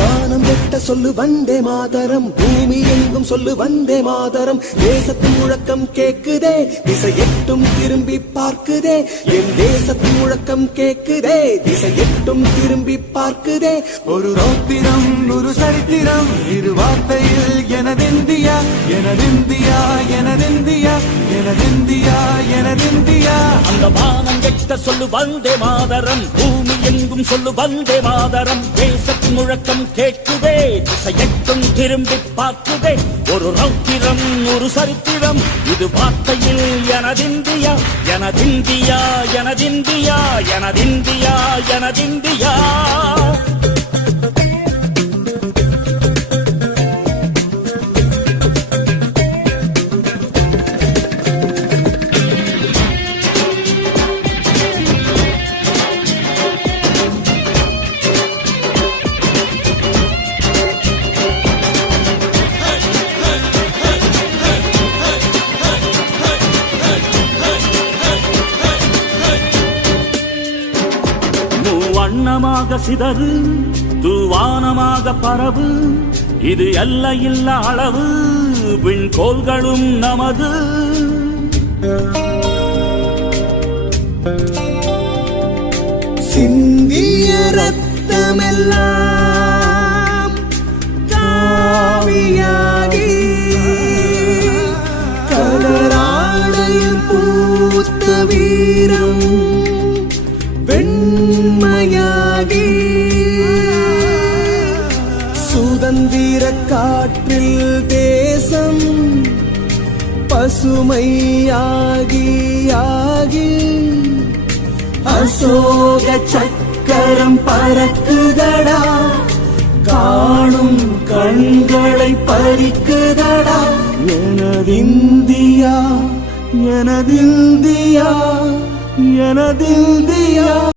வானம் வெட்ட சொல்லு வந்தே மாதரம், பூமி எங்கும் சொல்லு வந்தே மாதரம். தேசத்தின் முழக்கம் கேக்குதே, திசை எட்டும் திரும்பி பார்க்குதே. என் தேசத்தின் முழக்கம் கேக்குதே, திசை எட்டும் திரும்பி பார்க்குதே. ஒரு ரௌத்திரம் ஒரு சரித்திரம், இரு வார்த்தையில் எனதிந்தியா எனதிந்தியா எனதிந்தியா எனதிந்தியா எனதிந்தியா. அந்த வானம் வெட்ட சொல்லு வந்தே மாதரம், பூமி எங்கும் சொல்லு வந்தே மாதரம். தேசத்தின் முழக்கம் கேட்குதே, திசை எட்டும் திரும்பி பார்க்குதே. ஒரு ரௌத்திரம் ஒரு சரித்திரம், இது வார்த்தையில் எனதிந்தியா எனதிந்தியா எனதிந்தியா எனதிந்தியா எனதிந்தியா. வண்ணமாக சிதறு தூவானமாக பரவு, இது எல்லையில்லா அளவு, விண்கோள்களும் நமது. சிந்திய ரத்தமெல்லாம் காவியாகி, கதராடையில் பூத்த வீரம் வெண்மையாகி, சுதந்திர காற்றில் தேசம் பசுமையாகி ஆகி, அசோக சக்கரம் பறக்குதடா, காணும் கண்களை பறிக்குதடா. எனதிந்தியா எனதிந்தியா எனதிந்தியா.